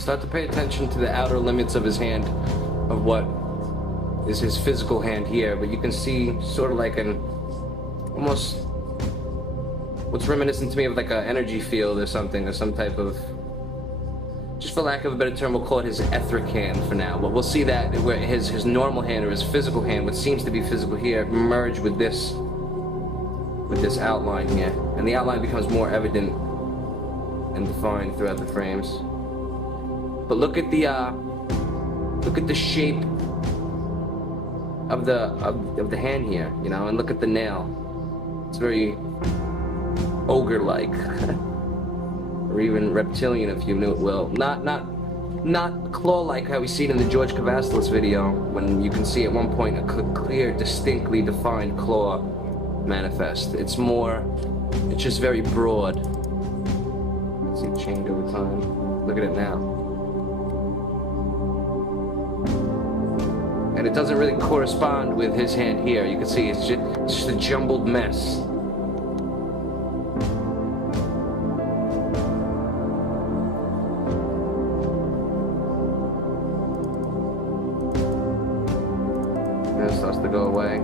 Start to pay attention to the outer limits of his hand, of what is his physical hand here, but you can see sort of like an, almost, what's reminiscent to me of like an energy field or something, or some type of, just for lack of a better term, we'll call it his etheric hand for now. But we'll see that where his normal hand, or his physical hand, what seems to be physical here, merge with this outline here, and the outline becomes more evident and defined throughout the frames. But look at the shape of the hand here, you know, and look at the nail. It's very ogre-like, or even reptilian, if you will. Not claw-like how we see it in the George Cavassalis video, when you can see at one point a clear, distinctly defined claw manifest. It's just very broad. See it change over time. Look at it now. And it doesn't really correspond with his hand here. You can see it's just a jumbled mess. And it starts to go away.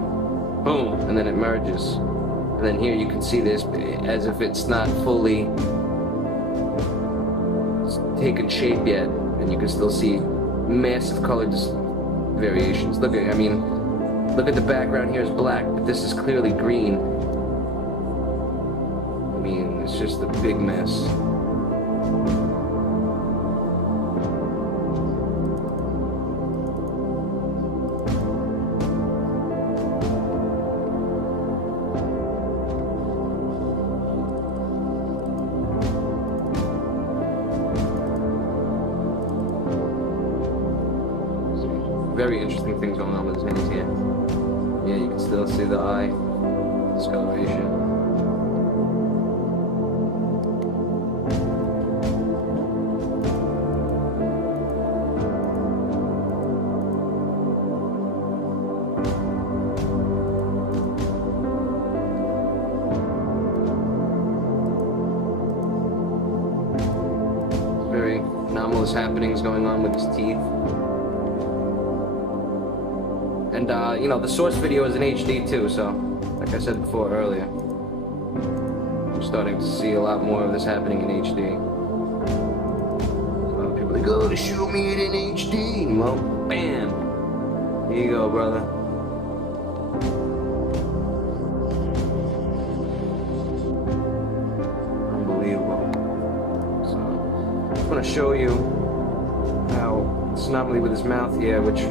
Boom! And then it merges. And then here you can see this as if it's not fully taken shape yet. And you can still see massive color variations. Look at the background here is black, but this is clearly green. I mean, it's just a big mess. Very interesting things going on with his hands here. Yeah, you can still see the eye discoloration. Very anomalous happenings going on with his teeth. And, you know, the source video is in HD too, so, like I said before earlier, I'm starting to see a lot more of this happening in HD. So people are like, oh, show me it in HD. Well, bam! Here you go, brother. Unbelievable. So, I just want to show you how it's anomaly with his mouth here, which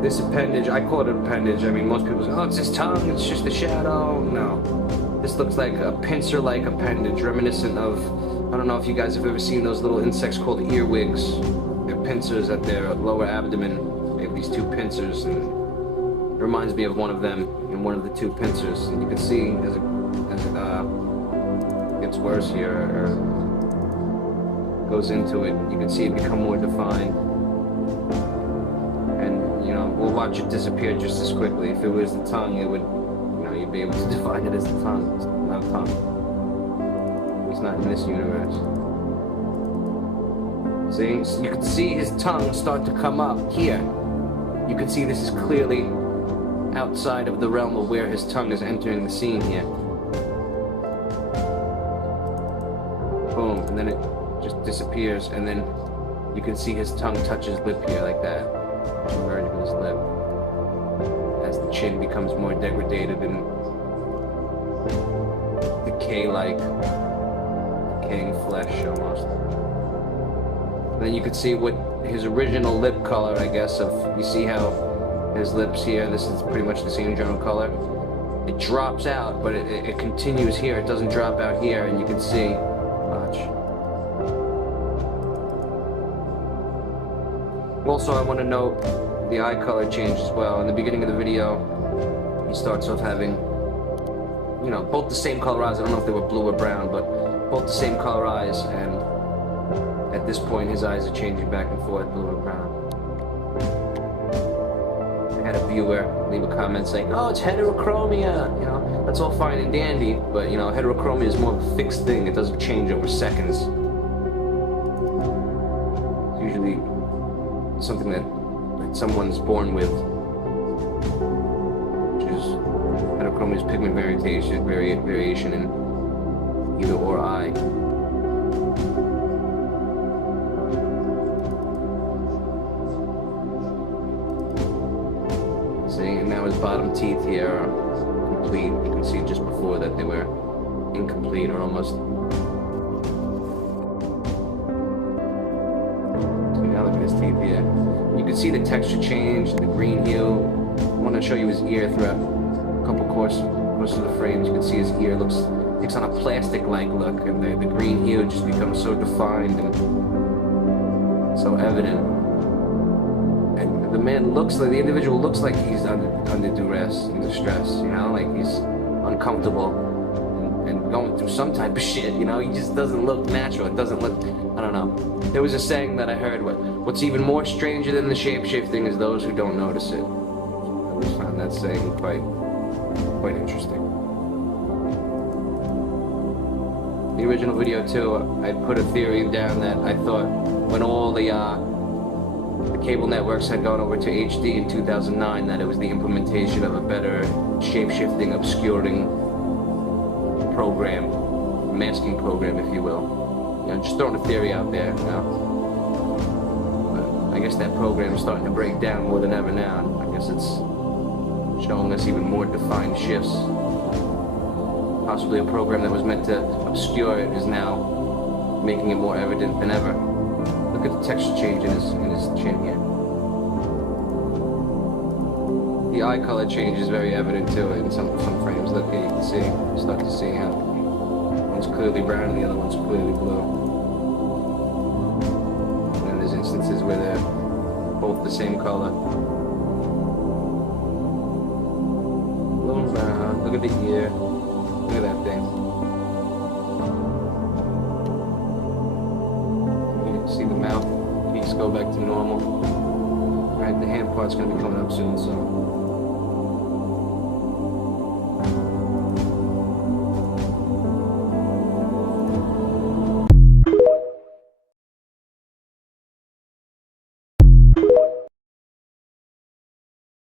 this appendage, I call it an appendage. I mean, most people say, oh, it's his tongue, it's just a shadow. No. This looks like a pincer-like appendage, reminiscent of, I don't know if you guys have ever seen those little insects called earwigs. They're pincers at their lower abdomen. They have these two pincers, and it reminds me of one of them, and one of the two pincers. And you can see as it gets worse here, or goes into it, you can see it become more defined. You know, we'll watch it disappear just as quickly. If it was the tongue, it would, you know, you'd be able to define it as the tongue. It's not a tongue. It's not in this universe. See, you can see his tongue start to come up here. You can see this is clearly outside of the realm of where his tongue is entering the scene here. Boom, and then it just disappears, and then you can see his tongue touch his lip here like that. Merge with his lip as the chin becomes more degraded and decaying flesh almost. And then you can see what his original lip color, I guess, you see how his lips here, this is pretty much the same general color. It drops out, but it continues here. It doesn't drop out here, and you can see, watch. Also, I want to note the eye color change as well. In the beginning of the video, he starts off having, you know, both the same color eyes. I don't know if they were blue or brown, but both the same color eyes, and at this point his eyes are changing back and forth, blue or brown. I had a viewer leave a comment saying, oh, it's heterochromia, you know, that's all fine and dandy, but, you know, heterochromia is more of a fixed thing. It doesn't change over seconds. usually something that someone's born with, which is heterochromosis pigment variation in either or eye. See, and now his bottom teeth here are complete. You can see just before that they were incomplete or almost. So now look at his teeth here. You can see the texture change, the green hue. I want to show you his ear throughout a couple course of the frames. You can see his ear takes on a plastic-like look, and the green hue just becomes so defined and so evident. And the individual looks like he's under duress and distress, you know, like he's uncomfortable and going through some type of shit, you know. He just doesn't look natural. It doesn't look, I don't know. There was a saying that I heard, what's even more stranger than the shape-shifting is those who don't notice it. I always found that saying quite interesting. The original video too, I put a theory down that I thought when all the cable networks had gone over to HD in 2009, that it was the implementation of a better shape-shifting, obscuring program, masking program, if you will. You know, just throwing a theory out there, you know. But I guess that program is starting to break down more than ever now. I guess it's showing us even more defined shifts. Possibly a program that was meant to obscure it is now making it more evident than ever. Look at the texture change in his chin here. The eye color change is very evident too in some frames. Look here, you can see, start to see how one's clearly brown and the other one's clearly blue. And then there's instances where they're both the same color. Blue and brown. Look at the ear. Look at that thing. You can see the mouth. Cheeks go back to normal. Right, the hand part's gonna be coming up soon, so.